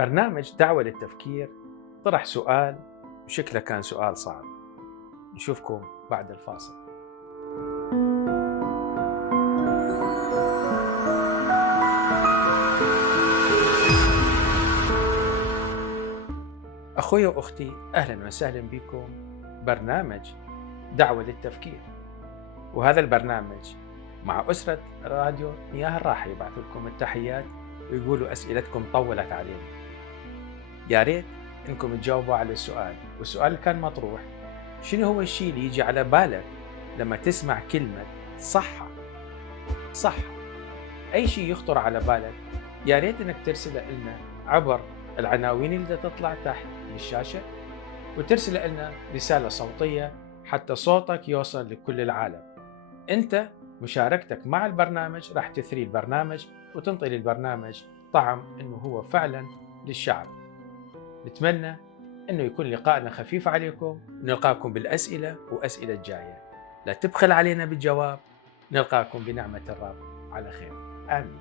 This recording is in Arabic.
برنامج دعوة للتفكير طرح سؤال وشكله كان سؤال صعب. نشوفكم بعد الفاصل. أخوي وأختي، أهلا وسهلا بكم برنامج دعوة للتفكير. وهذا البرنامج مع أسرة راديو مياه الراحة يبعث لكم التحيات ويقولوا أسئلتكم طولت علينا. يا ريت إنكم تجاوبوا على السؤال، والسؤال كان مطروح: شنو هو الشيء اللي يجي على بالك لما تسمع كلمة صحة؟ صحة، أي شيء يخطر على بالك يا ريت إنك ترسله لنا عبر العناوين اللي تطلع تحت الشاشة، وترسل لنا رسالة صوتية حتى صوتك يوصل لكل العالم. أنت مشاركتك مع البرنامج راح تثري البرنامج وتنطي للبرنامج طعم إنه هو فعلا للشعب. نتمنى إنه يكون لقائنا خفيف عليكم، نلقاكم بالأسئلة وأسئلة جاية. لا تبخل علينا بالجواب. نلقاكم بنعمة الرب على خير. آمين.